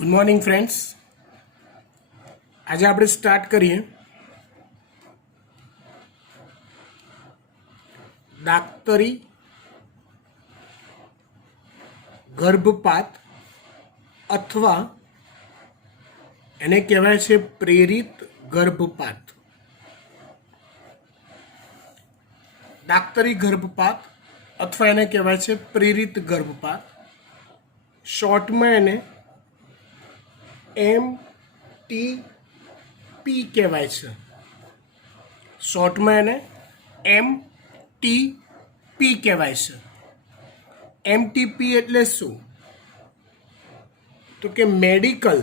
Good morning friends. આજે આપણે start કરીએ દાક્તરી ગર્ભપાત અથવા એને કહેવાય છે પ્રેરિત ગર્ભપાત. દાક્તરી ગર્ભપાત અથવા એને કહેવાય છે પ્રેરિત ગર્ભપાત. શોર્ટમાં એને MTP કહેવાય છે. શોર્ટમાં એને MTP કહેવાય છે. MTP એટલે શું? તો કે મેડિકલ,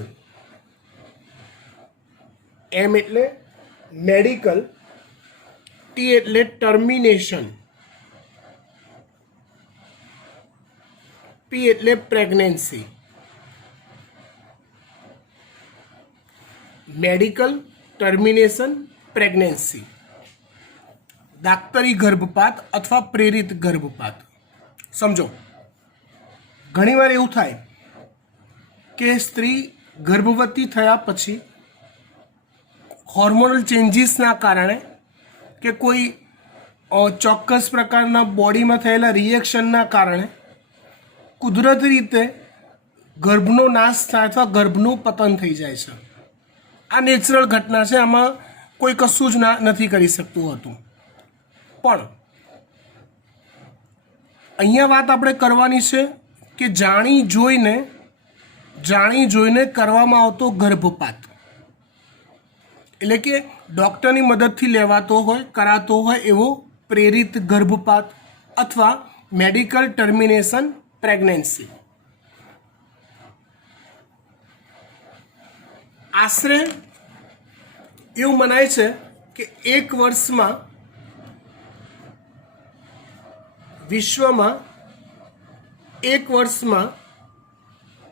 M એટલે મેડિકલ, T એટલે ટર્મિનેશન, P એટલે પ્રેગ્નન્સી. મેડિકલ ટર્મિનેશન પ્રેગ્નન્સી, દાક્તરી ગર્ભપાત અથવા પ્રેરિત ગર્ભપાત. સમજો, ઘણીવાર એવું થાય કે સ્ત્રી ગર્ભવતી થયા પછી હોર્મોનલ ચેન્જીસના કારણે કે કોઈ ચોક્કસ પ્રકારના બોડીમાં થયેલા રિએક્શનના કારણે કુદરતી રીતે ગર્ભનો નાશ થાય અથવા ગર્ભનું પતન થઈ જાય છે. આ નેચરલ ઘટના છે, આમાં કોઈ કશું જ નથી કરી શકતું હતું. પણ અહીંયા વાત આપણે કરવાની છે કે જાણી જોઈને કરવામાં આવતો ગર્ભપાત, એટલે કે ડૉક્ટરની મદદથી લેવાતો હોય કરાતો હોય એવો પ્રેરિત ગર્ભપાત અથવા મેડિકલ ટર્મિનેશન પ્રેગ્નન્સી. આશરે એવું મનાય છે કે એક વર્ષમાં વિશ્વમાં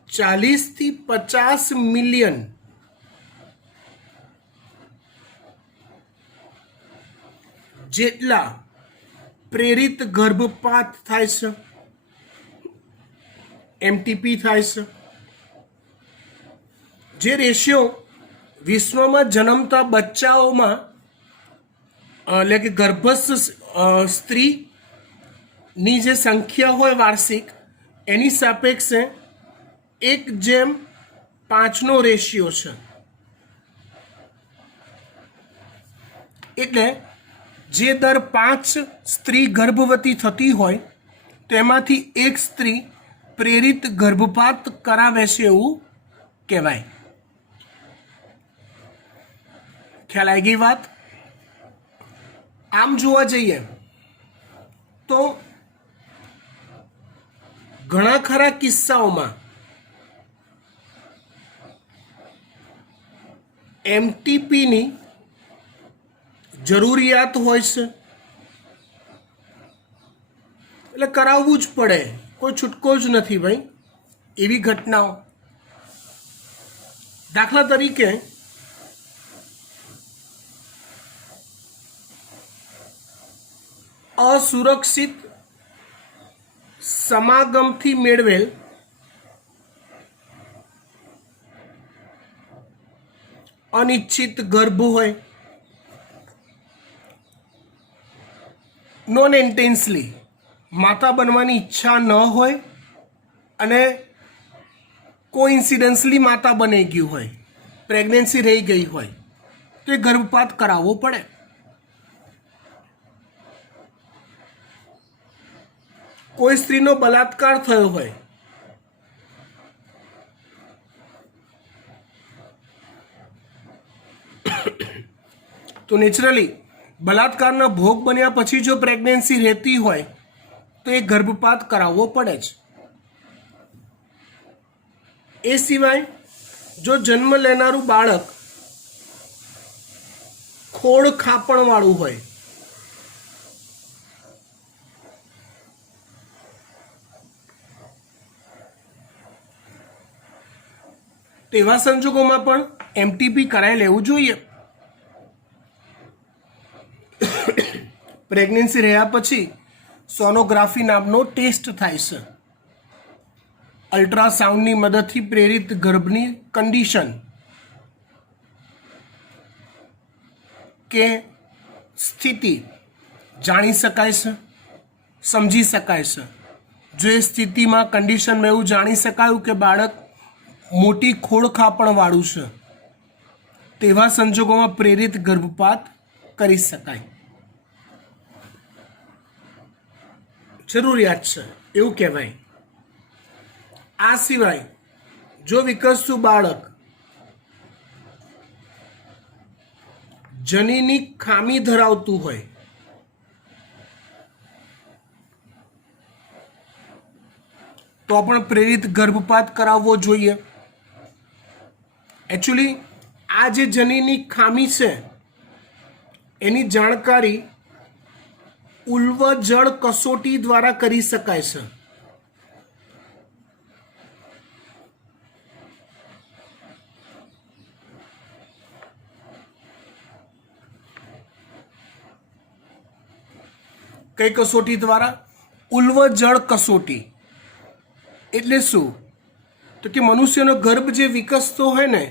40 થી 50 મિલિયન જેટલા પ્રેરિત ગર્ભપાત થાય છે, MTP થાય છે. જે રેશિયો વિશ્વમાં જન્મતા બચ્ચાઓમાં એટલે કે ગર્ભસ્થ સ્ત્રીની જે સંખ્યા હોય વાર્ષિક, એની સાપેક્ષે 1:5નો રેશિયો છે. એટલે જે દર 5 સ્ત્રી ગર્ભવતી થતી હોય તેમાંથી એક સ્ત્રી પ્રેરિત ગર્ભપાત કરાવે છે એવું કહેવાય. ખ્યાલ આવી ગઈ વાત? આમ જોવા જઈએ તો ઘણા ખરા કિસ્સાઓમાં MTPની જરૂરિયાત હોય છે, એટલે કરાવવું જ પડે, કોઈ છૂટકો જ નથી ભાઈ. એવી ઘટનાઓ, દાખલા તરીકે અસુરક્ષિત સમાગમથી મેળવેલ અનિચ્છિત ગર્ભ હોય, નોન ઇન્ટેન્સલી માતા બનવાની ઈચ્છા ન હોય અને કોઇન્સિડન્સલી માતા બની ગયું હોય, પ્રેગ્નન્સી રહી ગઈ હોય, તો એ ગર્ભપાત કરાવવો પડે. કોઈ સ્ત્રીનો બલાત્કાર થયો હોય, તો નેચરલી બલાત્કારના ભોગ બન્યા પછી જો પ્રેગ્નન્સી રહેતી હોય તો એ ગર્ભપાત કરાવવો પડે જ. એ સિવાય જો જન્મ લેનારું બાળક ખોડ ખાપણવાળું હોય, તેવા સંજોગોમાં પણ MTP કરાવી લેવું જોઈએ. પ્રેગ્નન્સી રહ્યા પછી સોનોગ્રાફી નામનો ટેસ્ટ થાય છે અલ્ટ્રાસાઉન્ડની મદદથી પ્રેરિત ગર્ભની કન્ડિશન કે સ્થિતિ જાણી શકાય છે, સમજી શકાય છે. જો એ સ્થિતિમાં કન્ડિશનમાં એવું જાણી શકાયું કે બાળક મોટી ખોળખાપણવાળું છે, તેવા સંજોગોમાં પ્રેરિત ગર્ભપાત કરી શકાય. જરૂરિયાત છે એવું કહેવાય. આ સિવાય જો વિકસતું બાળક જનીનની ખામી ધરાવતું હોય તો પણ પ્રેરિત ગર્ભપાત કરાવવો જોઈએ. એકચ્યુઅલી આ જે જનીનની ખામી છે એની જાણકારી ઉલ્વજળ કસોટી દ્વારા કરી શકાય છે. કઈ કસોટી દ્વારા? ઉલ્વજળ કસોટી. એટલે શું? તો કે મનુષ્યનો ગર્ભ જે વિકસતો હોય ને,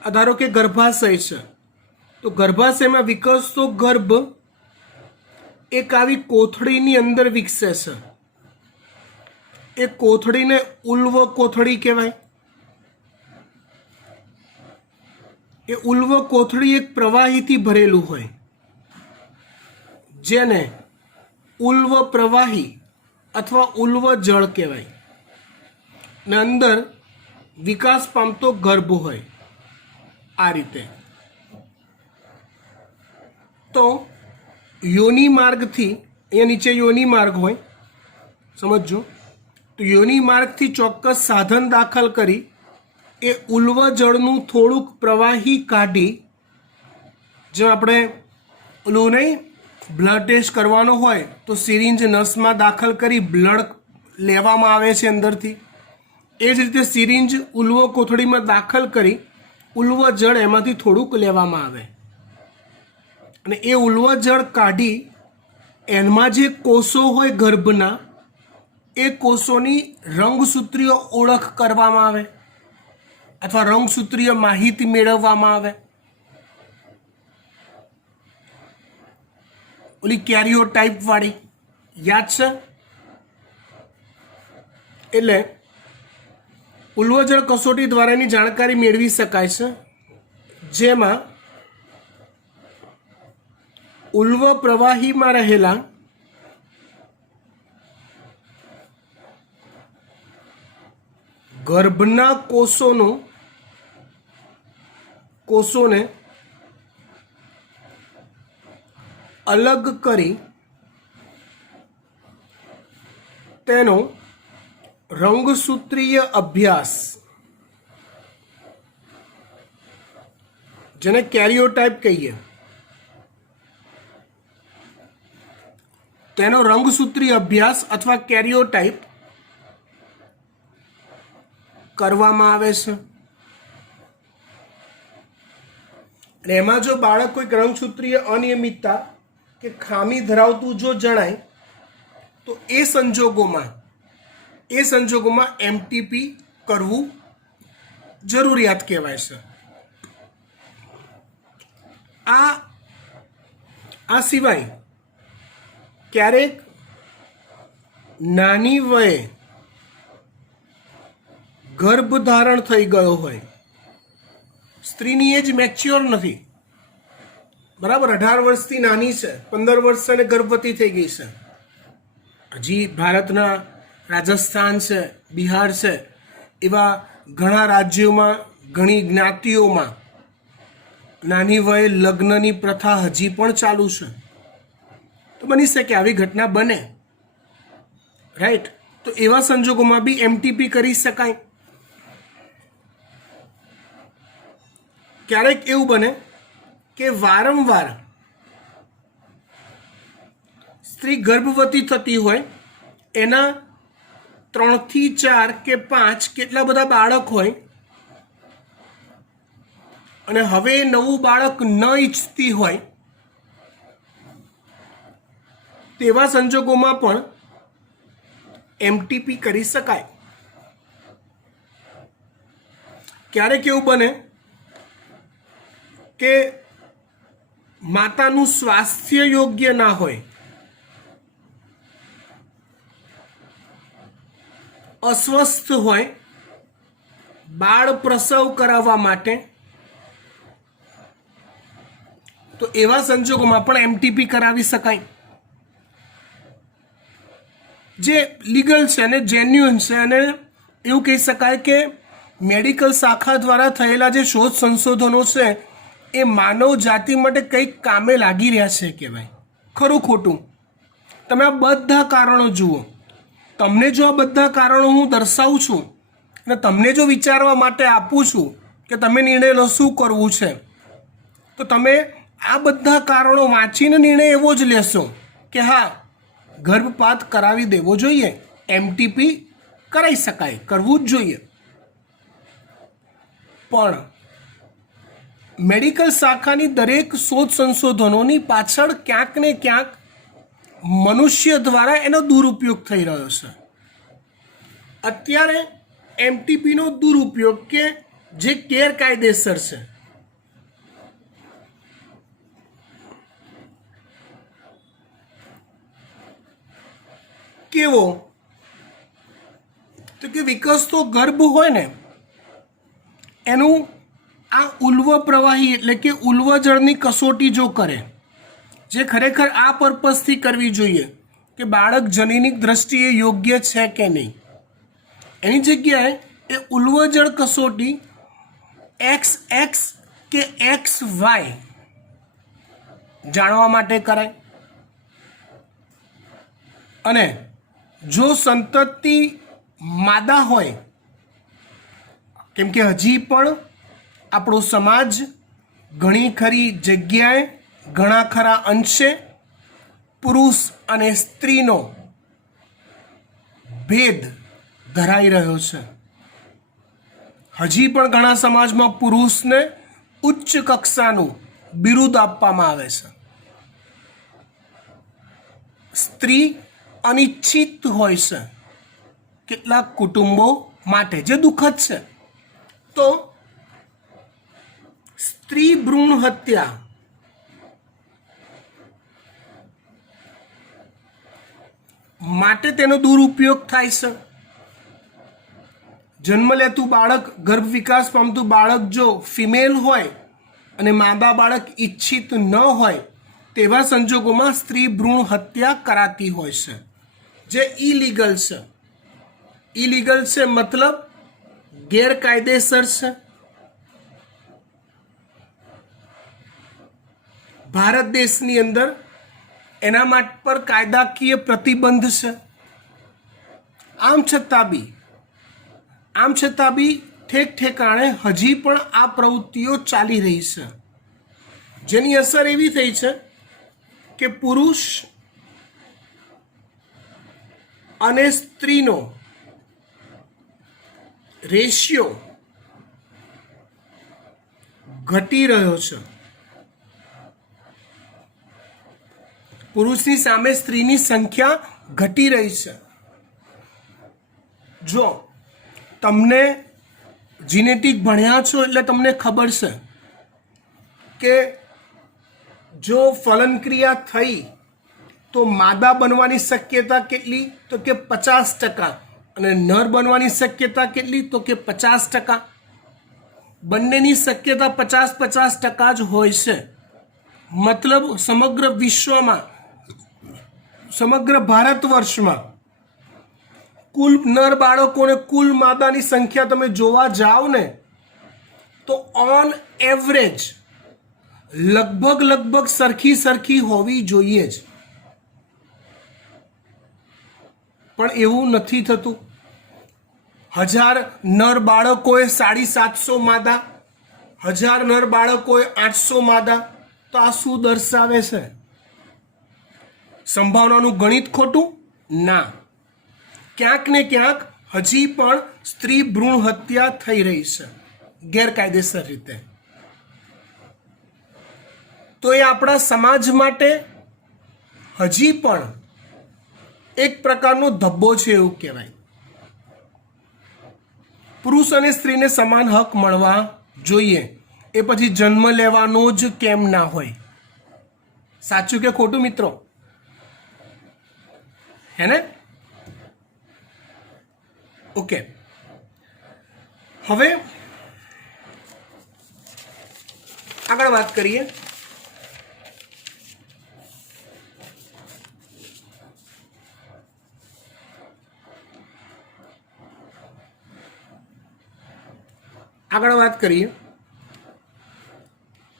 ધારો કે ગર્ભાશય છે, તો ગર્ભાશયમાં વિકસતો ગર્ભ એક આવી કોથળીની અંદર વિકસે છે. એ કોથળીને ઉલ્વ કોથળી કહેવાય. એ ઉલ્વ કોથળી એક પ્રવાહીથી ભરેલું હોય જેને ઉલ્વ પ્રવાહી અથવા ઉલ્વ જળ કહેવાય. ને અંદર વિકાસ પામતો ગર્ભ હોય. આ રીતે તો યોનિ માર્ગથી, અહીંયા નીચે યોનિ માર્ગ હોય, સમજો. તો યોનિ માર્ગથી ચોક્કસ સાધન દાખલ કરી એ ઉલ્વ જળનું થોડુંક પ્રવાહી કાઢી, જેમ આપણે ઓલું નહીં બ્લડ ટેસ્ટ કરવાનો હોય તો સિરિંજ નસમાં દાખલ કરી બ્લડ લેવામાં આવે છે અંદરથી, એ જ રીતે સિરિંજ ઉલ્વ કોથળીમાં દાખલ કરી ઉલ્વ જળ એમાંથી થોડુંક લેવામાં આવે અને એ ઉલ્વ જળ કાઢી એમાં જે કોષો હોય ગર્ભના, એ કોષોની રંગસૂત્રીય ઓળખ કરવામાં આવે અથવા રંગસૂત્રીય માહિતી મેળવવામાં આવે. ઓલી કેરિયોટાઇપ વાળી યાદ છે? એટલે ઉલ્વજળ કસોટી દ્વારા એની જાણકારી મેળવી શકાય છે, જેમાં ઉલ્વ પ્રવાહીમાં રહેલા ગર્ભના કોષોને અલગ કરી તેનો રંગસૂત્રીય અભ્યાસ, જેને કેરિયોટાઇપ કહીએ, તેનો રંગસૂત્રીય અભ્યાસ અથવા કેરિયોટાઇપ કરવામાં આવે છે. અને એમાં જો બાળક કોઈક રંગસૂત્રીય અનિયમિતતા કે ખામી ધરાવતું જો જણાય તો એ સંજોગોમાં એમટીપી કરવું જરૂરિયાત કહેવાય છે. આ સિવાય ક્યારેક નાની વયે ગર્ભ ધારણ થઈ ગયો હોય, સ્ત્રીની એજ મેચ્યોર નથી, બરાબર, 18 વર્ષથી નાની છે, 15 વર્ષ અને ગર્ભવતી થઈ ગઈ છે. હજી ભારતના રાજસ્થાન છે, બિહાર છે, એવા ઘણા રાજ્યોમાં, ઘણી જ્ઞાતિઓમાં નાની વયે લગ્નની પ્રથા હજી પણ ચાલુ છે. તો બની શકે આવી ઘટના બને, રાઈટ. તો એવા સંજોગોમાં બી એમટીપી કરી શકાય. ક્યારેક એવું બને કે વારંવાર સ્ત્રી ગર્ભવતી થતી હોય, એના 3 થી 4 કે 5 કેટલા બધા બાળક હોય, અને હવે નવું બાળક ન ઈચ્છતી હોય, તેવા સંજોગોમાં પણ એમટીપી કરી શકાય. ક્યારેક એવું બને કે માતાનું સ્વાસ્થ્ય યોગ્ય ના હોય, અસ્વસ્થ હોય, બાળ પ્રસવ કરાવવા માટે, તો એવા સંજોગોમાં પણ એમટીપી કરાવી શકાય, જે લીગલ છે અને જેન્યુઅન છે, અને એવું કહી શકાય કે મેડિકલ શાખા દ્વારા થયેલા જે શોધ સંશોધનો છે એ માનવ જાતિ માટે કંઈક કામે લાગી રહ્યા છે કે ભાઈ ખરું ખોટું? તમે આ બધા કારણો જુઓ. તમને જો આ બધા કારણો હું દર્શાવું છું અને તમને જો વિચારવા માટે આપું છું કે તમે નિર્ણય લો શું કરવું છે, તો તમે આ બધા કારણો વાંચીને નિર્ણય એવો જ લેશો કે હા, ગર્ભપાત કરાવી દેવો જોઈએ, એમટીપી કરાવી શકાય, કરવું જ જોઈએ. પણ મેડિકલ શાખાની દરેક શોધ સંશોધનોની પાછળ ક્યાંક ને ક્યાંક મનુષ્ય દ્વારા એનો દુરુપયોગ થઈ રહ્યો છે. અત્યારે એમટીપીનો દુરુપયોગ કે જે ગેરકાયદેસર છે, કેવો? તો કે વિકસતો ગર્ભ હોય ને એનું આ ઉલ્વ પ્રવાહી એટલે કે ઉલ્વ જળની કસોટી જો કરે, જે ખરેખર આ પર્પઝથી કરવી જોઈએ કે બાળક જનીનિક દ્રષ્ટિએ યોગ્ય છે કે નહીં, એની જગ્યાએ એ ઉલ્વજળ કસોટી XX કે XY જાણવા માટે કરાય. અને જો સંતતિ માદા હોય, કેમ કે હજી પણ આપણો સમાજ ઘણી ખરી જગ્યાએ ઘણા ખરા અંશે પુરુષ અને સ્ત્રીનો ભેદ ધરાઈ રહ્યો છે. હજી પણ ઘણા સમાજમાં પુરુષને ઉચ્ચ કક્ષાનું બિરુદ આપવામાં આવે છે. સ્ત્રી અનિચ્છિત હોય છે કેટલાક કુટુંબો માટે, જે દુઃખદ છે. તો સ્ત્રી ભ્રૂણ હત્યા માટે તેનો દુરુપયોગ થાય છે. જન્મ લેતું બાળક, ગર્ભ વિકાસ પામતું બાળક જો ફિમેલ હોય અને માદા બાળક ઈચ્છિત ન હોય, તેવા સંજોગોમાં સ્ત્રી ભ્રૂણ હત્યા કરાતી હોય છે, જે ઇલીગલ છે. ઇલીગલ છે મતલબ ગેરકાયદેસર છે. ભારત દેશની અંદર એના માટે પર કાયદાકીય પ્રતિબંધ છે. આમ છતાં બી ઠેક ઠેકાણે હજી પણ આ પ્રવૃત્તિઓ ચાલી રહી છે, જેની અસર એવી થઈ છે કે પુરુષ અને સ્ત્રીનો રેશિયો ઘટી રહ્યો છે. પુરુષની સામે સ્ત્રીની સંખ્યા ઘટી રહી છે. જો તમને જીનેટિક ભણ્યા છો એટલે તમને ખબર છે કે જો ફલનક્રિયા થઈ તો માદા બનવાની શક્યતા કેટલી? તો કે 50%. અને નર બનવાની શક્યતા કેટલી? તો કે 50%. બંનેની શક્યતા 50-50% જ હોય છે. મતલબ સમગ્ર વિશ્વમાં, સમગ્ર ભારત વર્ષમાં કુલ નર બાળકોને કુલ માદાની સંખ્યા તમે જોવા જાઓ ને તો ઓન એવરેજ લગભગ સરખી હોવી જોઈએ જ. પણ એવું નથી થતું. 1000 નર બાળકોએ 750 માદા, 1000 નર બાળકોએ 800 માદા. તો આ શું દર્શાવે છે? સંભાવનાનું ગણિત ખોટું? ના, ક્યાંક ને ક્યાંક હજી પણ સ્ત્રી ભ્રૂણ હત્યા થઈ રહી છે ગેરકાયદેસર રીતે. તો એ આપણા સમાજ માટે હજી પણ એક પ્રકારનો ધબ્બો છે એવું કહેવાય. પુરુષ અને સ્ત્રીને સમાન હક મળવા જોઈએ, એ પછી જન્મ લેવાનો જ કેમ ના હોય? સાચું કે ખોટું મિત્રો? હે ને? ઓકે, હવે આગળ વાત કરીએ.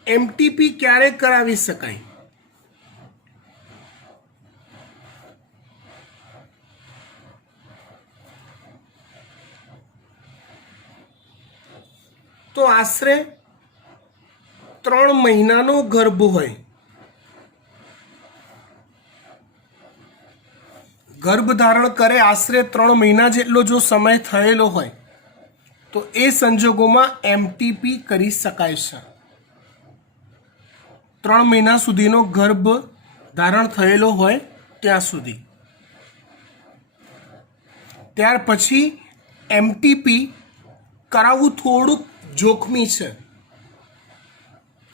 એમટીપી ક્યારે કરાવી શકાય? તો આશરે 3 મહિનાનો ગર્ભ હોય, ગર્ભ ધારણ કરે આશરે 3 મહિના જેટલો જો સમય થયેલો હોય તો એ સંજોગોમાં એમટીપી કરી શકાય છે. 3 મહિના સુધીનો ગર્ભ ધારણ થયેલો હોય ત્યાં સુધી. ત્યાર પછી એમટીપી કરાવવું થોડુંક જોખમી છે.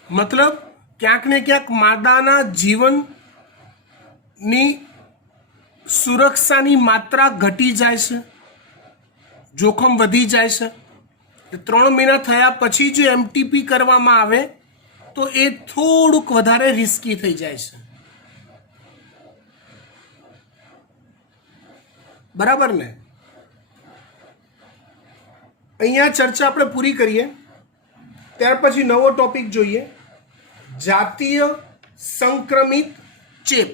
મતલબ ક્યાંક ને ક્યાંક માદાના જીવનની સુરક્ષાની માત્રા ઘટી જાય છે, જોખમ વધી જાય છે. 3 મહિના થયા પછી જો એમટીપી કરવામાં આવે તો એ થોડુંક વધારે રિસ્કી થઈ જાય છે. બરાબર ને? અહીંયા ચર્ચા આપણે પૂરી કરીએ. ત્યાર પછી નવો ટોપિક જોઈએ, જાતીય સંક્રમિત ચેપ.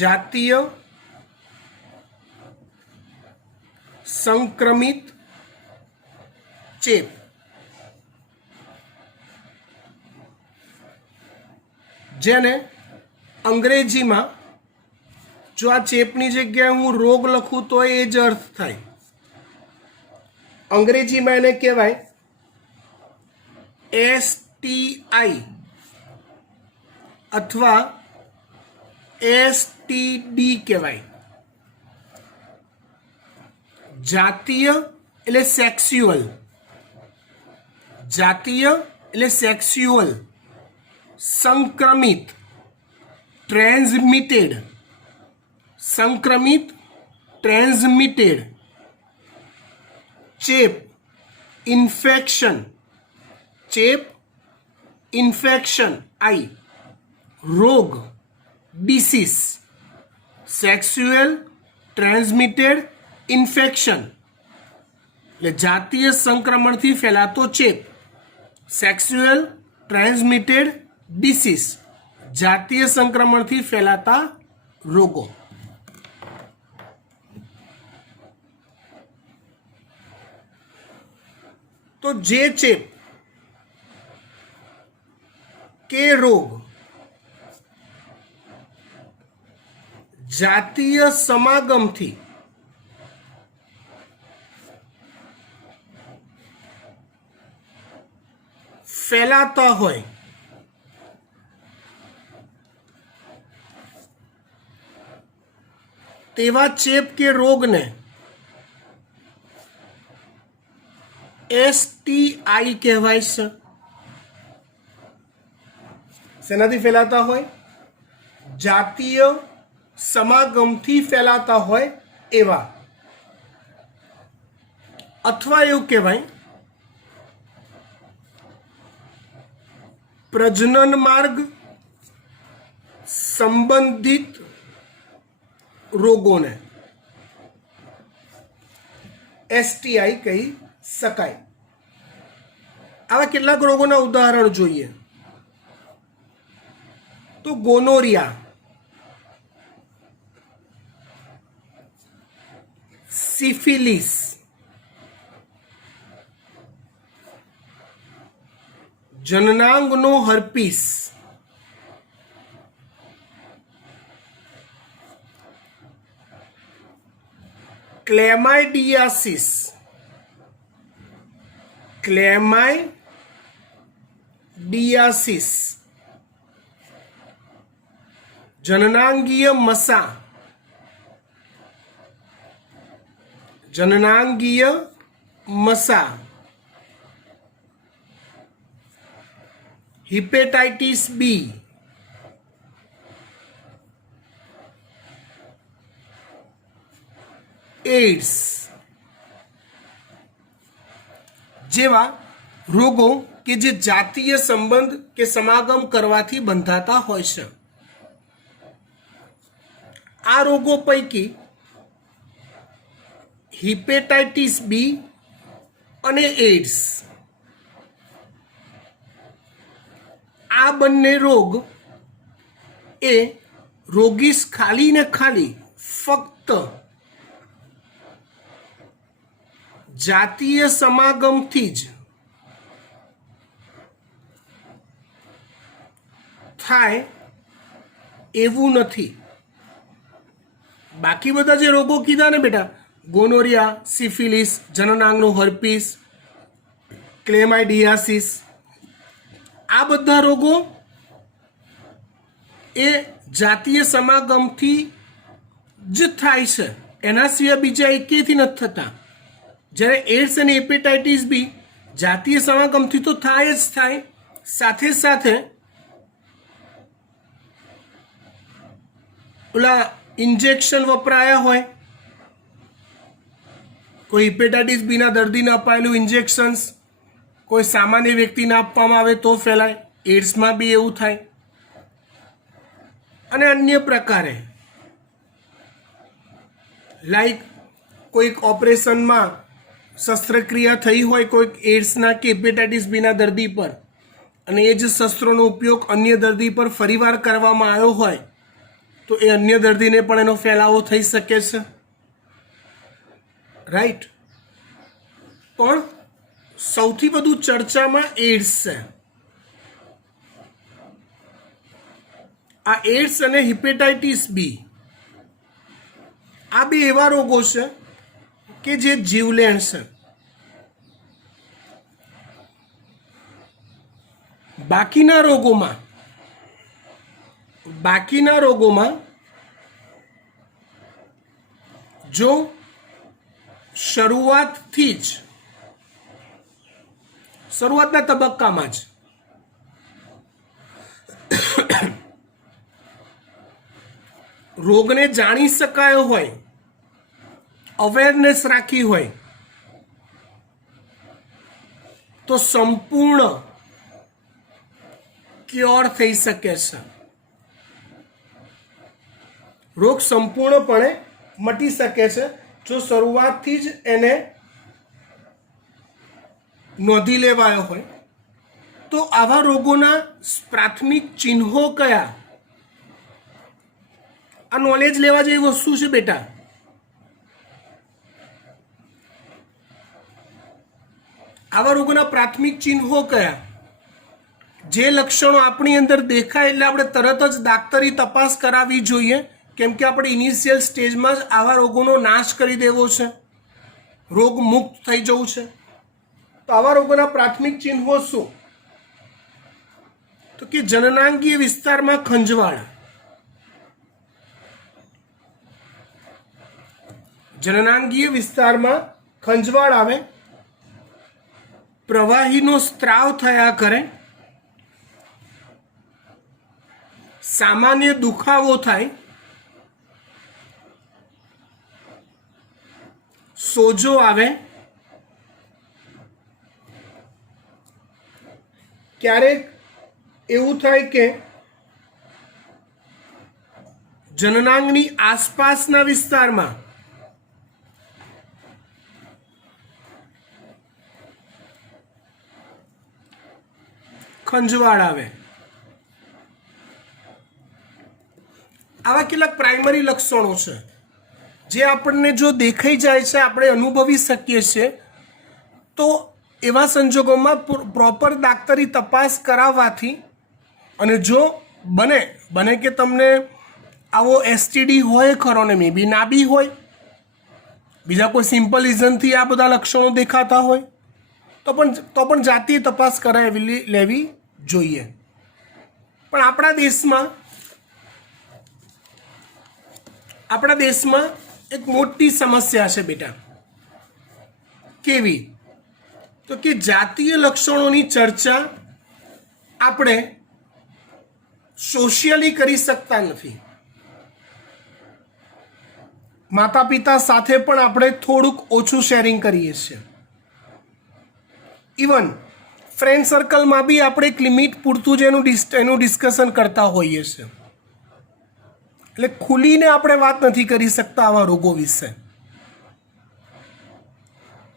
જાતીય સંક્રમિત ચેપ. જેને અંગ્રેજીમાં જો આ ચેપની જગ્યાએ હું રોગ લખું તો એ જ અર્થ થાય. અંગ્રેજીમાં એને કહેવાય STI અથવા STD કહેવાય. જાતીય એટલે સેક્સ્યુઅલ, જાતીય એટલે સેક્સ્યુઅલ સંક્રમિત, ટ્રાન્સમિટેડ, સંક્રમિત ટ્રાન્સમિટેડ ચેપ, ઇન્ફેક્શન, ચેપ, ઇન્ફેક્શન, આઈ, રોગ, ડિસીઝ, સેક્સ્યુઅલ ટ્રાન્સમિટેડ ઇન્ફેક્શન એટલે જાતીય સંક્રમણથી ફેલાતો ચેપ, સેક્સ્યુઅલ ટ્રાન્સમિટેડ ડિસીઝ જાતીય સંક્રમણથી ફેલાતા રોગો. તો જે ચેપ કે રોગ જાતીય સમાગમથી ફેલાતા હોય તેવા ચેપ કે રોગને STI કહેવાય છે. શેનાથી ફેલાતા હોય? જાતીય સમાગમથી ફેલાતા હોય એવા. અથવા એવું કહેવાય પ્રજનન માર્ગ સંબંધિત રોગોને STI કહી શકાય. આવા કેટલાક રોગોના ઉદાહરણ જોઈએ તો ગોનોરિયા, સિફિલિસ, જનનાંગનો હર્પીસ, ક્લેમાઇડિયાસિસ, ક્લેમાઇડિયાસિસ, जननांगीय मसा, जननांगीय मसा, हिपेटाइटिस बी, एड्स जेवा रोगो के जे जातीय संबंध के समागम करवाथी बंधाता होय छे। आ रोगों पैकी हिपेटाइटिस बी अने एड्स आ बंने रोग ए रोगी खाली ने खाली फक्त जातीय समागम थी ज थाय एवुं नथी। बाकी बधा जे रोगों कीधा ने बेटा, गोनोरिया, सिफिलिस, जननांगनो हर्पीस, क्लेमाइडियासिस, आ बधा रोगों ए जातीय समागम थी ज थाय छे, एना सिवाय बीजा एकेयथी नथी थता। ज्यारे एड्स अने हेपेटाइटिस बी जातीय समागम थी तो थाय ज थाय, साथे साथे ओला इंजेक्शन वपराया होय, कोई हिपेटाइटिस बी ना दर्दी ने अपायेलुं इंजेक्शन्स कोई सामान्य व्यक्ति ने आपवामां आवे तो फैलाय। एड्स में बी एवुं थाय अने अन्य प्रकारे लाइक कोई ऑपरेशन में शस्त्रक्रिया थई होय कोई एड्स ना के हेपेटाइटिस बी ना दर्दी पर अने ए ज शस्त्रों उपयोग अन्य दर्दी पर फरीवार करवामां आव्यो होय तो ए अन्य दर्दी ने पण एनो फैलावो थई शके छे, राइट। पण सौथी वधु चर्चा में एड्स छे। आ एड्स अने हिपेटाइटिस बी आ बे एवा रोगो छे के जे जीवलेण छे। बाकीना रोगों में जो शुरुआतना तबक्का में ज रोग ने जाणी शकायो होय, अवेरनेस राखी होय तो संपूर्ण क्योर थई शके छे। रोग संपूर्णपणे मटी शके छे जो शुरुआत थी ज एने नोंधी लेवायो होय। तो आवा रोगोना प्राथमिक चिन्हों कया? आ नॉलेज लेवा जेवी वस्तु छे बेटा। आवा रोगोना प्राथमिक चिन्हों कया? जे लक्षणों अपनी अंदर देखाय એટલે આપણે તરત જ ડોક્ટરી તપાસ કરાવવી જોઈએ, કેમ કે આપણે ઇનિશિયલ સ્ટેજમાં જ આવા રોગોનો નાશ કરી દેવો છે, રોગ મુક્ત થઈ જવું છે। તો આવા રોગોના પ્રાથમિક ચિહ્નો શું? તો કે જનનાંગીય વિસ્તારમાં ખંજવાળ, જનનાંગીય વિસ્તારમાં ખંજવાળ આવે, પ્રવાહીનો સ્ત્રાવ થયા કરે, सामान्य दुखावो थाय, सोजो आवे, क्यारेक एवुं थाय के जननांगनी आसपासना विस्तारमां खंजवाळ आवे। आवा केटलाक प्राइमरी लक्षणों छे जे आपने जो देखाई जाए छे, आपणे अनुभवी शकीए छीए। तो एवा संजोगों में प्रॉपर डॉक्टरी तपास कराववाथी अने जो बने के तमने आवो एसटीडी होय खरो ने मे बी ना बी होय, बीजा कोई सिम्पल रीजन थी आ बधा लक्षणों देखाता होय तो पण जातीय तपास करावी लेवी जोईए। पण आपणा देश में આપણા દેશમાં એક મોટી સમસ્યા છે બેટા. કેવી? તો કે જાતીય લક્ષણોની ચર્ચા આપણે સોશિયલી કરી શકતા નથી. માતા પિતા સાથે પણ આપણે થોડુંક ઓછું શેરિંગ કરીએ છીએ. ઇવન ફ્રેન્ડ સર્કલમાં બી આપણે એક લિમિટ પૂરતું જ એનું ડિસ્કશન કરતા હોઈએ છીએ. એટલે ખુલીને આપણે વાત નથી કરી શકતા આવા રોગો વિશે.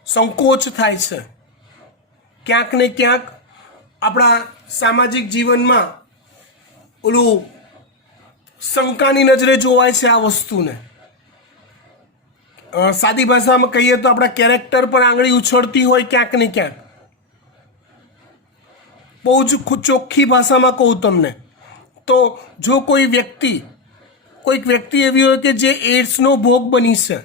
સંકોચ થાય છે. ક્યાંક ને ક્યાંક આપણા સામાજિક જીવનમાં ઓલું શંકાની નજરે જોવાય છે આ વસ્તુને. સાદી ભાષામાં કહીએ તો આપણા કેરેક્ટર પર આંગળી ઉછળતી હોય ક્યાંક ને ક્યાંક. બહુ જ ચોખ્ખી ભાષામાં કહું તમને તો જો કોઈક વ્યક્તિ એવી હોય કે જે એડ્સનો ભોગ બની છે,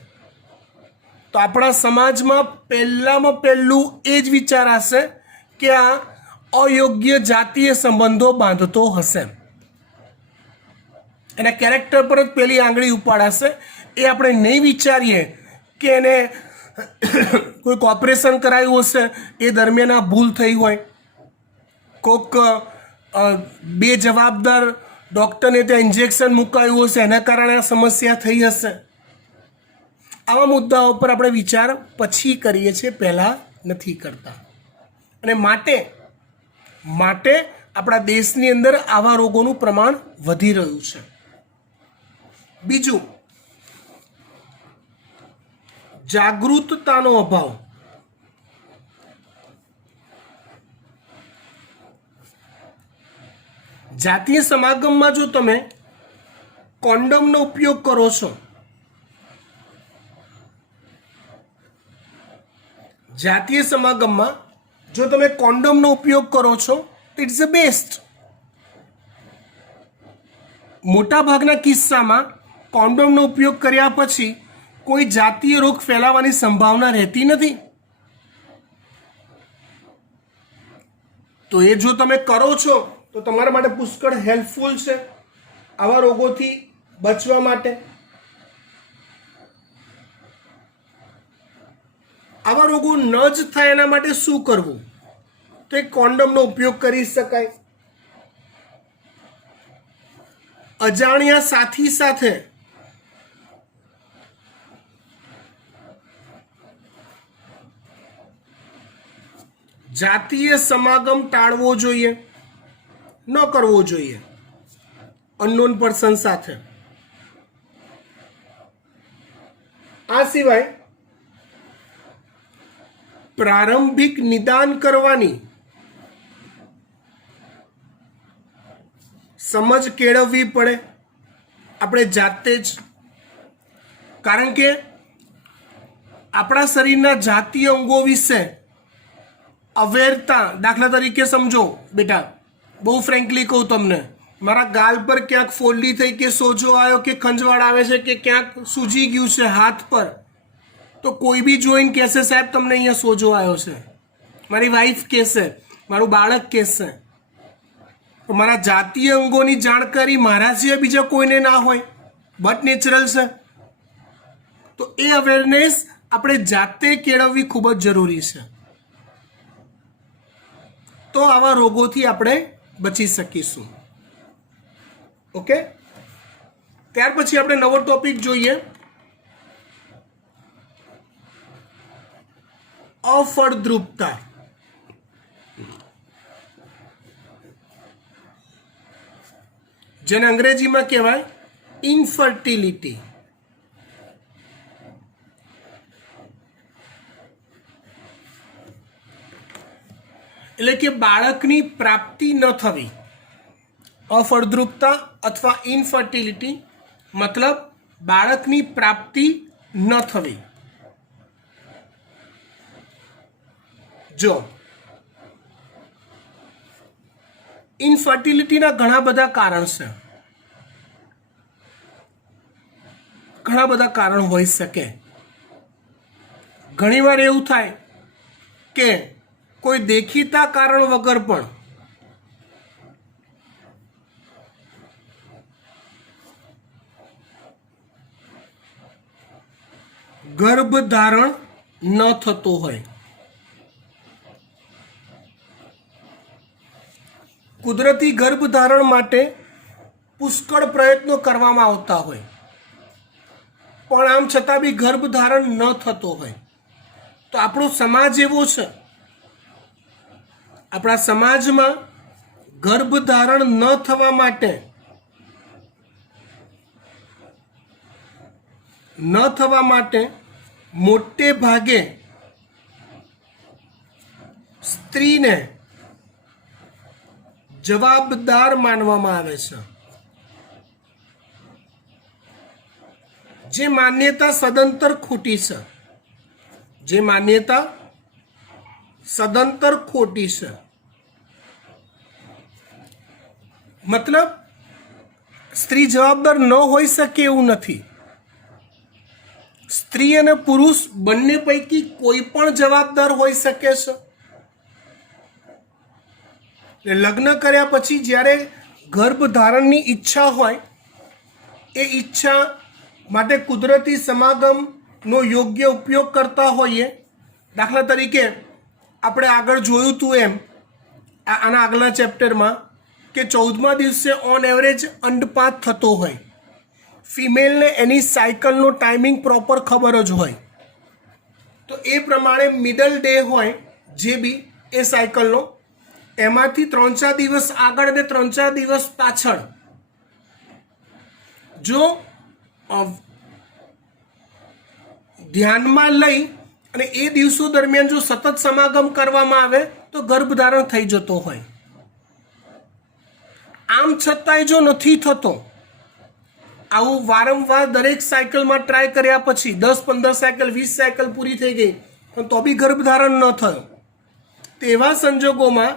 તો આપણા સમાજમાં પહેલું એ જ વિચારાશે કે આ અયોગ્ય જાતીય સંબંધો બાંધતો હશે. એના કેરેક્ટર પર જ પહેલી આંગળી ઉપાડાશે. એ આપણે નહીં વિચારીએ કે એને કોઈક ઓપરેશન કરાયું હશે, એ દરમિયાન આ ભૂલ થઈ હોય, કોઈક બે જવાબદાર ડૉક્ટરને ત્યાં ઇન્જેક્શન મુકાયું હશે, એના કારણે આ સમસ્યા થઈ હશે. આવા મુદ્દાઓ પર આપણે વિચાર પછી કરીએ છીએ, પહેલાં નથી કરતા. અને માટે આપણા દેશની અંદર આવા રોગોનું પ્રમાણ વધી રહ્યું છે. બીજું, જાગૃતતાનો અભાવ. જાતીય સમાગમમાં જો તમે કોન્ડોમનો ઉપયોગ કરો છો, જાતીય સમાગમમાં જો તમે કોન્ડોમનો ઉપયોગ કરો છો, ઇટ્સ ધ બેસ્ટ. મોટા ભાગના કિસ્સામાં કોન્ડોમનો ઉપયોગ કર્યા પછી કોઈ જાતીય રોગ ફેલાવાની સંભાવના રહેતી નથી. તો એ જો તમે કરો છો તો તમારા માટે પુષ્કળ હેલ્પફુલ છે આવા રોગોથી બચવા માટે. આવા રોગો ન જ થાય એના માટે શું કરવું? તો એક કોન્ડોમનો ઉપયોગ કરી શકાય. અજાણ્યા સાથી સાથે જાતીય સમાગમ ટાળવો જોઈએ, ન કરવો જોઈએ અનનોન પર્સન સાથે. આ સિવાય પ્રારંભિક નિદાન કરવાની સમજ કેળવવી પડે આપણે જાતે જ. કારણ કે આપણા શરીરના જાતીય અંગો વિશે અવેરતા, દાખલા તરીકે સમજો બેટા, બહુ ફ્રેન્કલી કહું તમને, મારા ગાલ પર ક્યાંક ફોલ્લી થઈ કે સોજો આવ્યો કે ખંજવાળ આવે છે કે ક્યાંક સૂજી ગયું છે હાથ પર, તો કોઈ બી જોઈને કહેશે સાહેબ તમને અહીંયા સોજો આવ્યો છે, મારી વાઈફ કહેશે, મારું બાળક કહેશે. મારા જાતીય અંગોની જાણકારી મારા સિવાય બીજા કોઈને ના હોય, બટ નેચરલ છે. તો એ અવેરનેસ આપણે જાતે કેળવવી ખૂબ જ જરૂરી છે. તો આવા રોગોથી આપણે બચી શકીશું. ઓકે, ત્યાર પછી આપણે નવો ટોપિક જોઈએ, અફળદ્રુપતા. જેને અંગ્રેજીમાં કહેવાય ઇન્ફર્ટિલિટી. એટલે કે બાળકની પ્રાપ્તિ ન થવી. અફળદ્રુપતા અથવા ઇન્ફર્ટિલિટી મતલબ બાળકની પ્રાપ્તિ ન થવી. જો ઇન્ફર્ટિલિટીના ઘણા બધા કારણ છે, ઘણા બધા કારણ હોઈ શકે. ઘણીવાર એવું થાય કે કોઈ દેખીતા કારણ વગર પણ ગર્ભધારણ ન થતો હોય, કુદરતી ગર્ભધારણ માટે પુષ્કળ પ્રયત્નો કરવામાં આવતા હોય, પણ આમ છતાં બી ગર્ભધારણ ન થતો હોય, તો આપણો સમાજ એવો છે, આપણા સમાજમાં ગર્ભધારણ ન થવા માટે મોટે ભાગે સ્ત્રીને જવાબદાર માનવામાં આવે છે. જે માન્યતા સદંતર ખોટી છે, મતલબ સ્ત્રી જવાબદાર ન હોઈ શકે એવું નથી. સ્ત્રી અને પુરુષ બંને પૈકી કોઈ પણ જવાબદાર હોઈ શકે છે. લગ્ન કર્યા પછી જ્યારે ગર્ભધારણની ઈચ્છા હોય, એ ઈચ્છા માટે કુદરતી સમાગમનો યોગ્ય ઉપયોગ કરતા હોઈએ. દાખલા તરીકે આપણે આગળ જોયું હતું એમ આના આગલા ચેપ્ટરમાં કે 14મા દિવસે ઓન એવરેજ અંડપાત થતો હોય. ફિમેલને એની સાયકલનો ટાઈમિંગ પ્રોપર ખબર જ હોય, તો એ પ્રમાણે મિડલ ડે હોય જે બી એ સાયકલનો, એમાંથી 3-4 દિવસ આગળ અને 3-4 દિવસ પાછળ જો ધ્યાનમાં લઈ અને એ દિવસો દરમિયાન જો સતત સમાગમ કરવામાં આવે તો ગર્ભધારણ થઈ જતો હોય. આમ છતાંય જો નથી થતો, આવું વારંવાર દરેક સાયકલમાં ટ્રાય કર્યા પછી 10-15 સાયકલ 20 સાયકલ પૂરી થઈ ગઈ પણ તો બી ગર્ભધારણ ન થયો, તેવા સંજોગોમાં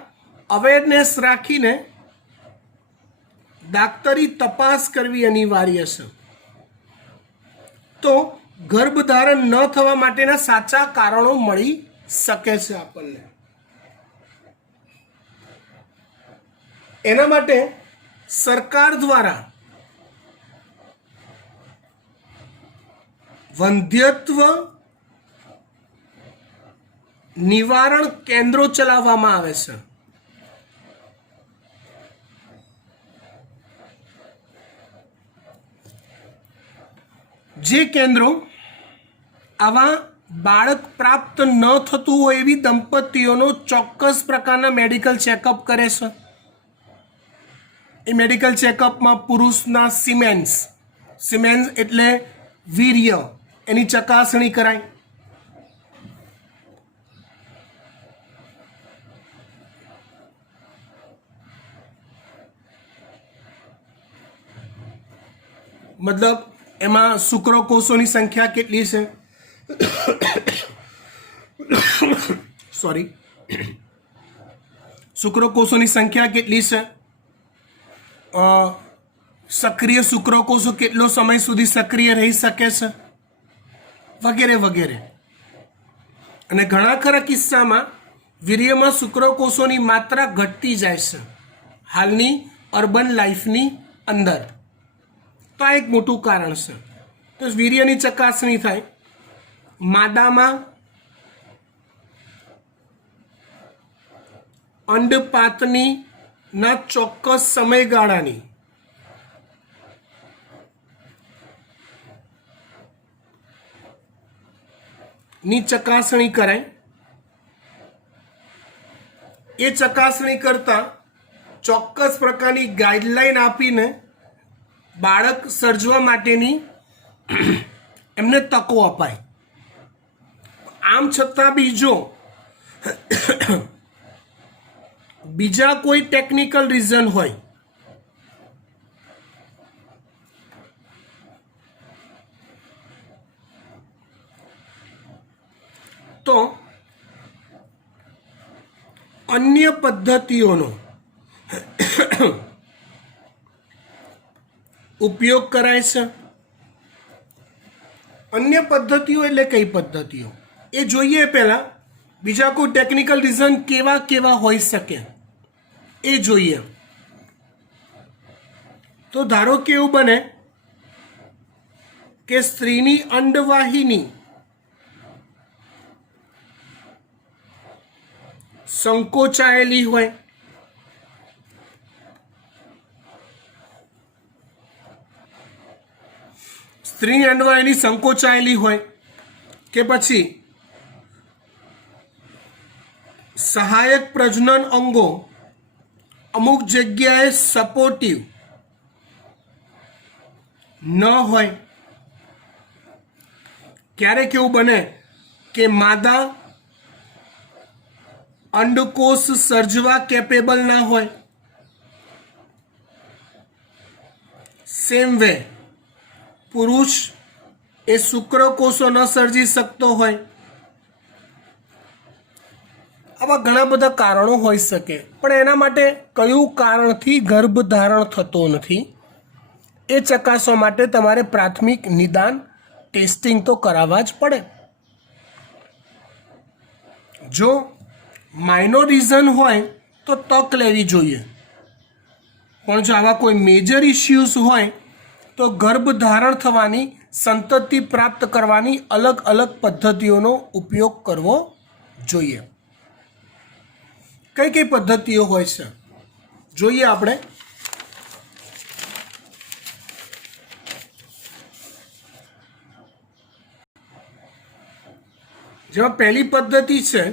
અવેરનેસ રાખીને ડાક્ટરી તપાસ કરવી અનિવાર્ય છે. તો ગર્ભધારણ ન થવા માટેના સાચા કારણો મળી શકે છે આપણને. એના માટે સરકાર દ્વારા વંધ્યત્વ નિવારણ કેન્દ્રો ચલાવવામાં આવે છે. જે કેન્દ્રો આવા બાળક પ્રાપ્ત ન થતું હોય એવી દંપતીઓનો ચોક્કસ પ્રકારના મેડિકલ ચેકઅપ કરે છે. એ મેડિકલ ચેકઅપમાં પુરુષના સિમેન્સ એટલે વીર્ય, એની ચકાસણી કરાય. મતલબ એમાં શુક્રકોષોની સંખ્યા કેટલી છે, શુક્રકોષોની સંખ્યા કેટલી છે, સક્રિય શુક્રકોષો કેટલો સમય સુધી સક્રિય રહી શકે છે, વગેરે વગેરે. અને ઘણા ખરા કિસ્સામાં વીર્યમાં શુક્રકોષોની માત્રા ઘટતી જાય છે હાલની અર્બન લાઈફની અંદર. તો આ એક મોટું કારણ છે. તો વીર્યની ચકાસણી થાય. માદામાં અંડપાતની ના ચોક્કસ સમયગાળાની ચકાસણી કરાય. એ ચકાસણી કરતા ચોક્કસ પ્રકારની ગાઈડલાઈન આપીને બાળક સર્જવા માટેની એમને તકો અપાય. આમ છતાં બી જો બીજા કોઈ ટેકનિકલ રીઝન હોય તો અન્ય પદ્ધતિઓનો ઉપયોગ કરાય છે. અન્ય પદ્ધતિઓ એટલે કઈ પદ્ધતિઓ એ જોઈએ. પહેલા બીજા કોઈ ટેકનિકલ રીઝન કેવા કેવા હોઈ શકે એ જોઈએ. તો ધારો કે એવું બને કે સ્ત્રીની અંડવાહિની સંકોચાયેલી હોય, સ્ત્રી અંડવાહિની સંકોચાયેલી હોય, કે પછી સહાયક પ્રજનન અંગો અમુક જગ્યાએ સપોર્ટિવ ન હોય. ક્યારેક એવું બને કે માદા અંડકોષ સર્જવા કેપેબલ ના હોય. સેમ વે પુરુષ એ શુક્રકોષો ન સર્જી શકતો હોય. આવા ઘણા બધા કારણો હોઈ શકે, પણ એના માટે કયું કારણથી ગર્ભધારણ થતો નથી એ ચકાસવા માટે તમારે પ્રાથમિક નિદાન ટેસ્ટિંગ તો કરાવવા જ પડે. જો માઇનોર રીઝન હોય તો તક લેવી જોઈએ, પણ જો આવા કોઈ મેજર ઇશ્યુઝ હોય તો ગર્ભધારણ થવાની, સંતતિ પ્રાપ્ત કરવાની અલગ અલગ પદ્ધતિઓનો ઉપયોગ કરવો જોઈએ. કઈ કઈ પદ્ધતિઓ હોય છે જોઈએ આપણે. જેમાં પહેલી પદ્ધતિ છે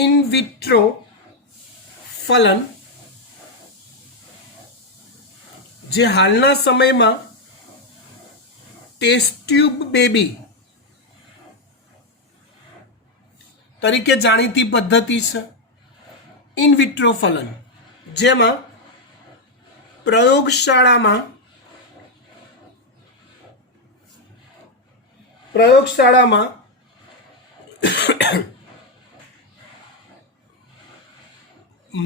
ઇન વિટ્રો ફલન, જે હાલના સમયમાં ટેસ્ટ ટ્યુબ બેબી તરીકે જાણીતી પદ્ધતિ છે. ઇન વિટ્રો ફલન, જેમાં પ્રયોગશાળામાં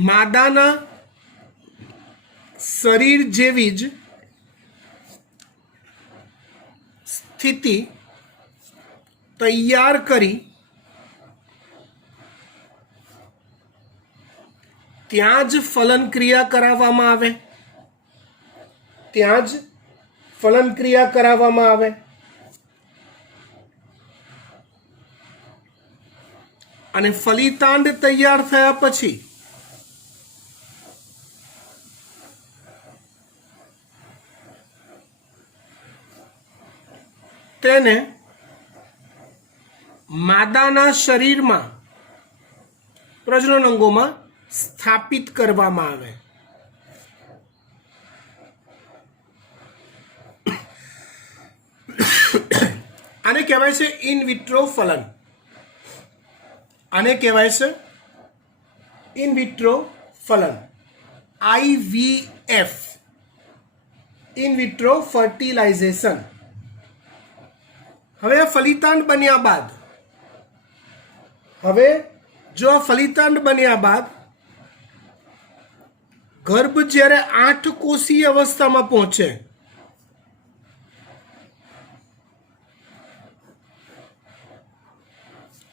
માદાના શરીર જેવી જ સ્થિતિ તૈયાર કરી ત્યાં જ ફલન ક્રિયા કરાવવામાં આવે. અને ફલિતાંડ તૈયાર થયા પછી તેને માદાના શરીરમાં પ્રજનન અંગોમાં સ્થાપિત કરવામાં આવે. આને કહેવાય છે ઇન વિટ્રો ફલન. આને કહેવાય છે ઇન વિટ્રો ફલન, IVF, ઇન વિટ્રો ફર્ટિલાઇઝેશન. હવે આ ફલિતાંડ બન્યા બાદ ગર્ભ જ્યારે 8 કોષીય અવસ્થામાં પહોંચે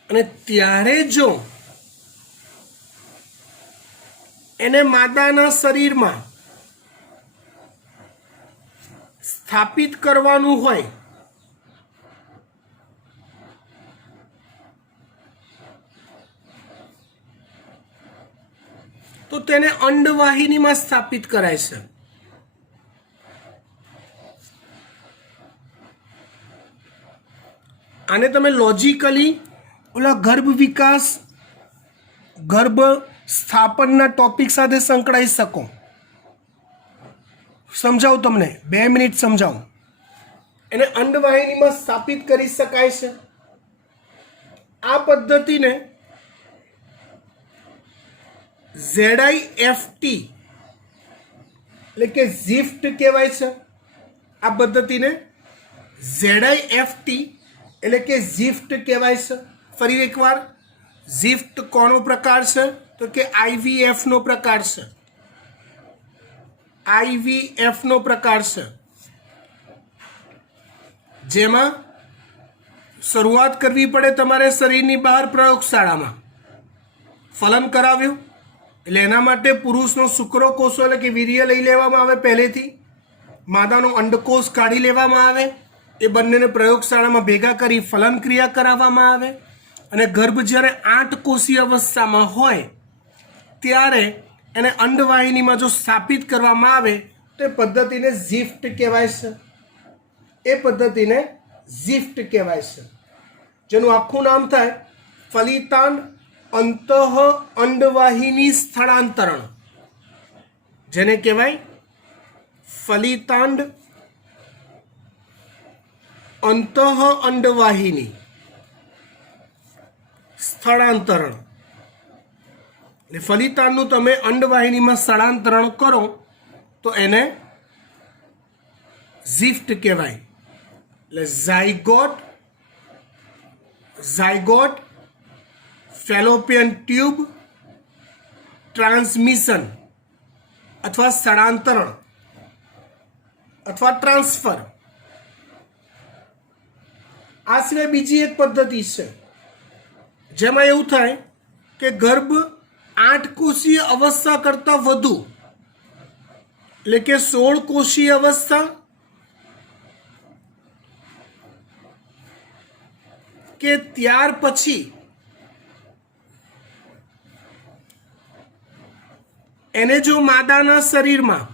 અને ત્યારે જો એને માદાના શરીરમાં સ્થાપિત કરવાનું હોય તો તેને અંડવાહિનીમાં સ્થાપિત કરાય છે. આને તમે લોજિકલી ઓલા ગર્ભ વિકાસ, ગર્ભ સ્થાપનના ટોપિક સાથે સંકળાઈ શકો. સમજાવું તમને, 2 મિનિટ સમજાવું. એને અંડવાહિનીમાં સ્થાપિત કરી શકાય છે. આ પદ્ધતિને ZIFT એટલે કે ઝિફ્ટ કહેવાય છે. આ પદ્ધતિને ZIFT એટલે કે ઝિફ્ટ કહેવાય છે. ફરી એકવાર, ઝિફ્ટ કોનો પ્રકાર છે તો કે IVF નો પ્રકાર છે. IVF નો પ્રકાર છે, જેમાં શરૂઆત કરવી પડે તમારે શરીરની બહાર પ્રયોગશાળામાં. ફલન કરાવ્યું એટલે એના માટે પુરુષનો શુક્રકોષો એટલે કે વીર્ય લઈ લેવામાં આવે પહેલેથી, માદાનો અંડકોષ કાઢી લેવામાં આવે, એ બંનેને પ્રયોગશાળામાં ભેગા કરી ફલન ક્રિયા કરાવવામાં આવે. અને ગર્ભ જ્યારે 8 કોષીય અવસ્થામાં હોય ત્યારે એને અંડવાહિનીમાં જો સ્થાપિત કરવામાં આવે તો એ પદ્ધતિને ઝિફ્ટ કહેવાય છે. એ પદ્ધતિને ઝિફ્ટ કહેવાય છે, જેનું આખું નામ થાય ફલિતાંડ અંતઃ અંડવાહિની સ્થળાંતરણ, જેને કહેવાય ફલિતાંડ અંતઃ અંડવાહિની સ્થળાંતરણ. એટલે ફલિતાંડનું તમે અંડવાહિનીમાં સ્થળાંતરણ કરો તો એને ઝિફ્ટ કહેવાય. એટલે ઝાયગોટ ફેલોપિયન ટ્યુબ ટ્રાન્સમિશન અથવા સ્થળાંતરણ અથવા ટ્રાન્સફર. આ સિવાય બીજી એક પદ્ધતિ છે જેમાં એવું થાય કે ગર્ભ 8 કોષીય અવસ્થા કરતાં વધુ, એટલે કે 16 કોષીય અવસ્થા કે ત્યાર પછી એને જો માદાના શરીરમાં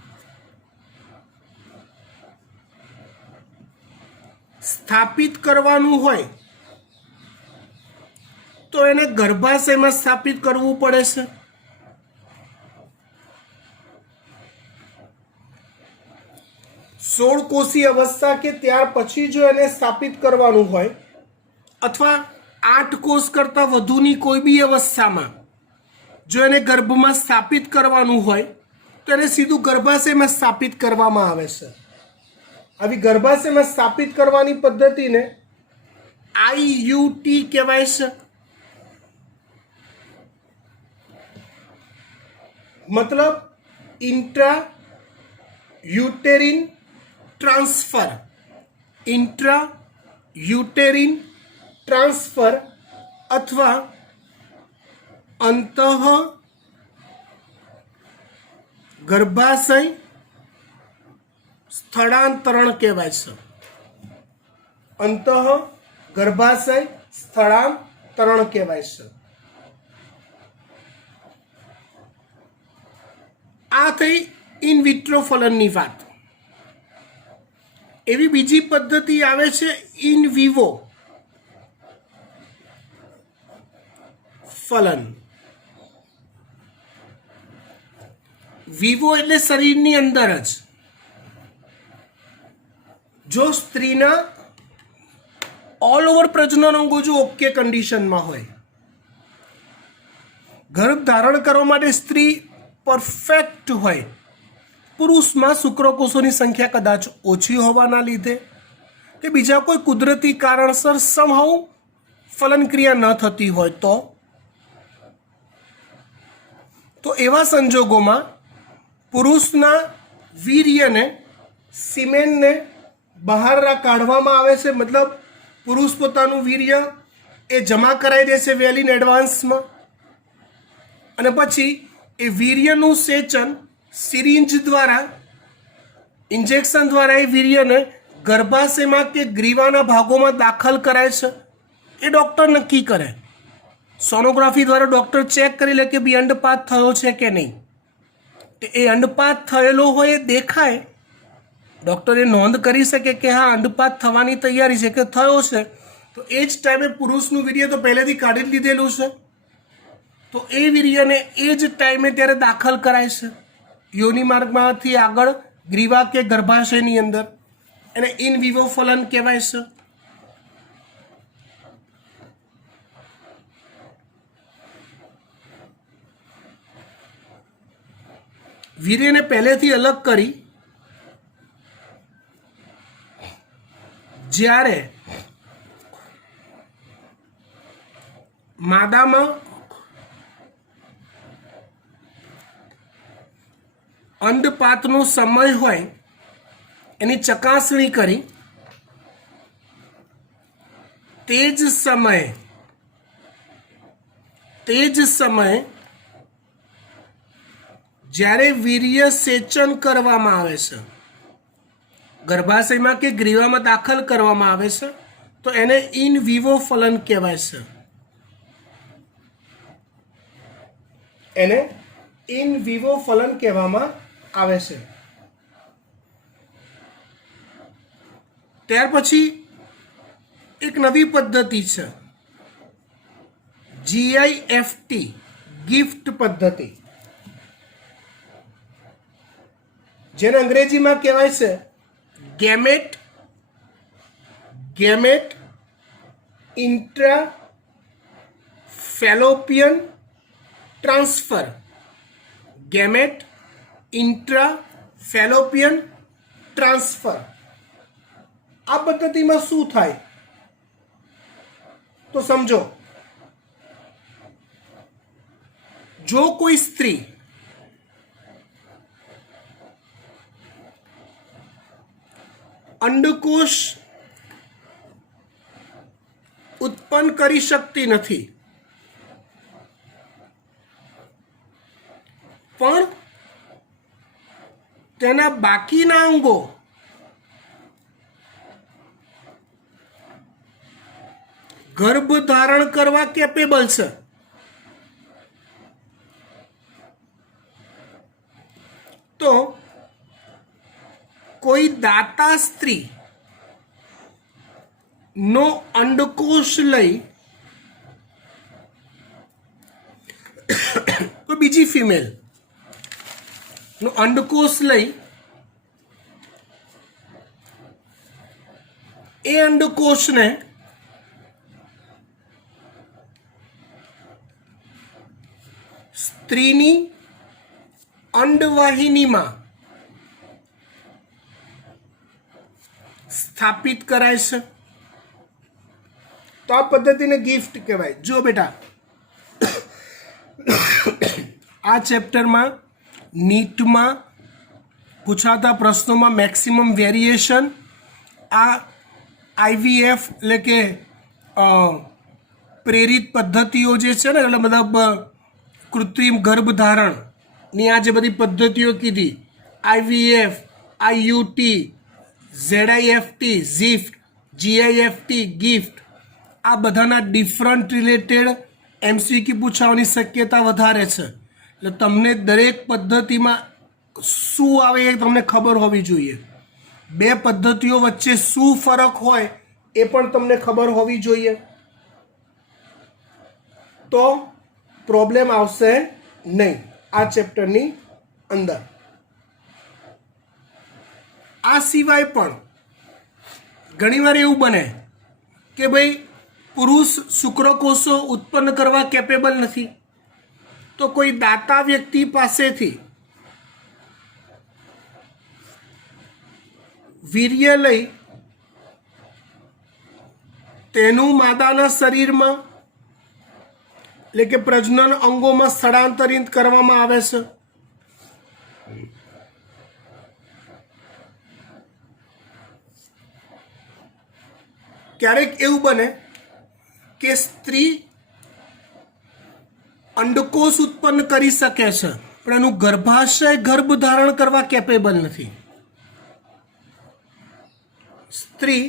સ્થાપિત કરવાનું હોય તો એને ગર્ભાશયમાં સ્થાપિત કરવું પડે છે. 16 કોષીય અવસ્થા કે ત્યાર પછી જો એને સ્થાપિત કરવાનું હોય અથવા 8 કોષ કરતાં વધુની કોઈ બી અવસ્થામાં જો એને ગર્ભમાં સ્થાપિત કરવાનું હોય તો એને સીધું ગર્ભાશયમાં સ્થાપિત કરવામાં આવે છે. આવી ગર્ભાશયમાં સ્થાપિત કરવાની પદ્ધતિને IUT કહેવાય છે. મતલબ ઇન્ટ્રા યુટેરિન ટ્રાન્સફર. ઇન્ટ્રા યુટેરિન ટ્રાન્સફર અથવા અંતઃ ગર્ભાશય સ્થળાંતરણ કહેવાય છે. અંતઃ ગર્ભાશય સ્થળાંતરણ કહેવાય છે. આ થઈ ઇન વિટ્રો ફલનની વાત. એવી બીજી પદ્ધતિ આવે છે ઇન વિવો ફલન. વિવો એટલે શરીરની અંદર જ. જો સ્ત્રીના ઓલ ઓવર પ્રજનન અંગો જો ઓકે કન્ડિશનમાં હોય, ગર્ભ ધારણ કરવા માટે સ્ત્રી પરફેક્ટ હોય, પુરુષમાં શુક્રકોષોની સંખ્યા કદાચ ઓછી હોવાના લીધે કે બીજા કોઈ કુદરતી કારણસર સમહાઉ ફલન ક્રિયા ન થતી હોય તો એવા સંજોગોમાં પુરુષના વીર્યને સિમેનને બહાર કાઢવામાં આવે છે. મતલબ પુરુષ પોતાનું વીર્ય એ જમા કરાવી દેશે વેલ ઇન એડવાન્સમાં, અને પછી એ વીર્યનું સેચન સિરિંજ દ્વારા ઇન્જેક્શન દ્વારા એ વીર્યને ગર્ભાશયમાં કે ગ્રીવાના ભાગોમાં દાખલ કરાય છે. એ ડૉક્ટર નક્કી કરે. સોનોગ્રાફી દ્વારા ડૉક્ટર ચેક કરી લે કે બી અંડપાત થયો છે કે નહીં. તો એ અંડપાત થયેલો હોય એ દેખાય, ડૉક્ટર એ નોંધ કરી શકે કે હા અંડપાત થવાની તૈયારી છે કે થયો છે, તો એ જ ટાઈમે પુરુષનું વીર્ય તો પહેલેથી કાઢી જ લીધેલું છે, તો એ વીર્યને એ જ ટાઈમે ત્યારે દાખલ કરાય છે યોનિ માર્ગમાંથી આગળ ગ્રીવા કે ગર્ભાશયની અંદર. એને ઇન વિવો ફલન કહેવાય છે. વીર્યને પહેલેથી અલગ કરી જ્યારે માદામાં અંડપાતનો સમય હોય એની ચકાસણી કરી તે જ સમયે જ્યારે વીર્ય સેચન કરવામાં આવે છે, ગર્ભાશયમાં કે ગ્રીવામાં દાખલ કરવામાં આવે છે, તો એને ઇન વિવો ફલન કહેવાય છે. એને ઇન વિવો ફલન કહેવામાં આવે છે. ત્યાર પછી એક નવી પદ્ધતિ છે GIFT ગિફ્ટ પદ્ધતિ, જેને અંગ્રેજીમાં કહેવાય છે gamete intra Fallopian transfer. Gamete intra Fallopian transfer. આ પદ્ધતિમાં શું થાય તો સમજો. જો કોઈ સ્ત્રી અંડકોષ ઉત્પન્ન કરી શકતી નથી, પણ તેના બાકીના અંગો ગર્ભ ધારણ કરવા કેપેબલ છે, તો કોઈ દાતા સ્ત્રી નો અંડકોષ લઈ કોઈ બીજી ફિમેલ નો અંડકોષ લઈ એ અંડકોષને સ્ત્રીની અંડવાહિનીમાં સ્થાપિત કરાય છે. તો આ પદ્ધતિને ગિફ્ટ કહેવાય. જો બેટા, આ ચેપ્ટરમાં નીટમાં પૂછાતા પ્રશ્નોમાં મેક્સિમમ વેરિએશન આ IVF એટલે કે પ્રેરિત પદ્ધતિઓ જે છે ને, એટલે મતલબ કૃત્રિમ ગર્ભધારણની આ જે બધી પદ્ધતિઓ કીધી, IVF, IUT, ZIFT, ZIFT, GIFT, gift, આ બધાના ડિફરન્ટ રિલેટેડ MCQ પૂછવાની શક્યતા વધારે છે. એટલે તમને દરેક પદ્ધતિમાં શું આવે એ તમને ખબર હોવી જોઈએ. બે પદ્ધતિઓ વચ્ચે શું ફરક હોય એ પણ તમને ખબર હોવી જોઈએ, તો પ્રોબ્લેમ આવશે નહીં આ ચેપ્ટરની અંદર. આ સિવાય પણ ઘણીવાર એવું બને કે ભાઈ પુરુષ શુક્રકોષો ઉત્પન્ન કરવા કેપેબલ નથી, તો કોઈ દાતા વ્યક્તિ પાસેથી વીર્ય લઈ તેનું માદાના શરીરમાં એટલે કે પ્રજનન અંગોમાં સ્થળાંતરિત કરવામાં આવે છે. ક્યારેક એવું બને કે સ્ત્રી અંડકોષ ઉત્પન્ન કરી શકે છે, પણ એનું ગર્ભાશય ગર્ભ ધારણ કરવા કેપેબલ નથી. સ્ત્રી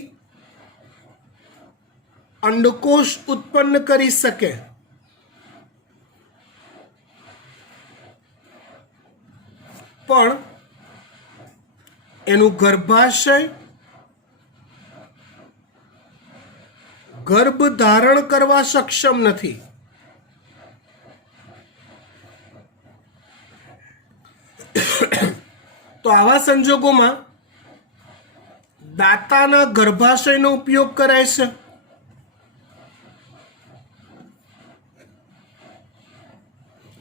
અંડકોષ ઉત્પન્ન કરી શકે, પણ એનું ગર્ભાશય ગર્ભ ધારણ કરવા સક્ષમ નથી. તો આવા સંજોગોમાં દાતાના ગર્ભાશયનો ઉપયોગ કરાય છે.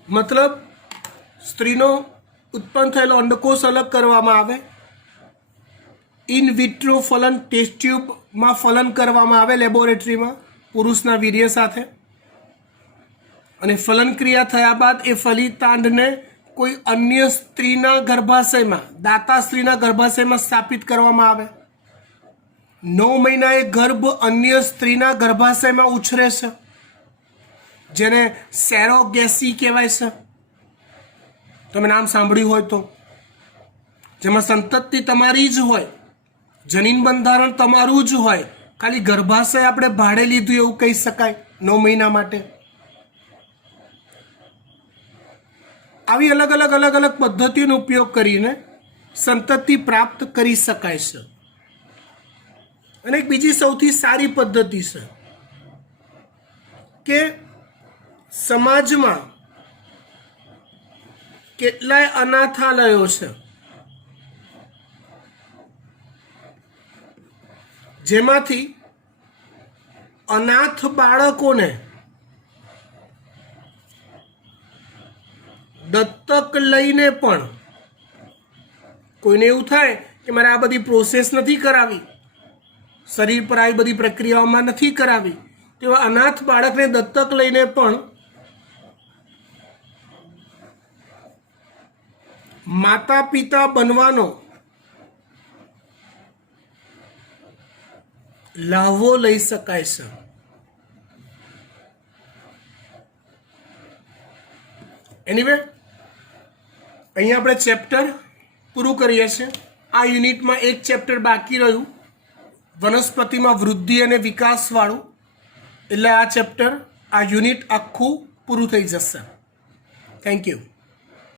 મતલબ સ્ત્રીનો ઉત્પન્ન થયેલો અંડકોષ અલગ કરવામાં આવે, ઇન વિટ્રો ફલન ટેસ્ટ ટ્યુબમાં ફલન કરવામાં આવે લેબોરેટરીમાં પુરુષના વીર્ય સાથે, અને ફલન ક્રિયા થયા બાદ એ ફલિતાંડને કોઈ અન્ય સ્ત્રીના ગર્ભાશયમાં, દાતા સ્ત્રીના ગર્ભાશયમાં સ્થાપિત કરવામાં આવે. 9 મહિના એ ગર્ભ અન્ય સ્ત્રીના ગર્ભાશયમાં ઉછરે છે, જેને સેરોગેસી કહેવાય છે. તમે નામ સાંભળ્યું હોય તો. જેમાં સંતતિ તમારી જ હોય, જનીન બંધારણ તમારું જ હોય, ખાલી ગર્ભાશય આપણે ભાડે લીધું એવું કહી શકાય 9 મહિના માટે. આવી અલગ અલગ પદ્ધતિઓનો ઉપયોગ કરીને સંતતિ પ્રાપ્ત કરી શકાય છે. અને એક બીજી સૌથી સારી પદ્ધતિ છે કે સમાજમાં કેટલાય અનાથાલયો છે જેમાંથી અનાથ બાળકોને દત્તક લઈને પણ કોઈને એવું થાય કે મારે આ બધી પ્રોસેસ નથી કરાવી, શરીર પર આવી બધી પ્રક્રિયાઓમાં નથી કરાવી, તેવા અનાથ બાળકને દત્તક લઈને પણ માતા પિતા બનવાનો લાહવો લઈ શકાય છે. એનીવે અહીંયા આપણે ચેપ્ટર પૂરું કરીએ છીએ. આ યુનિટમાં એક ચેપ્ટર બાકી રહ્યું, વનસ્પતિમાં વૃદ્ધિ અને વિકાસવાળું. એટલે આ ચેપ્ટર, આ યુનિટ આખું પૂરું થઈ જશે. Thank you.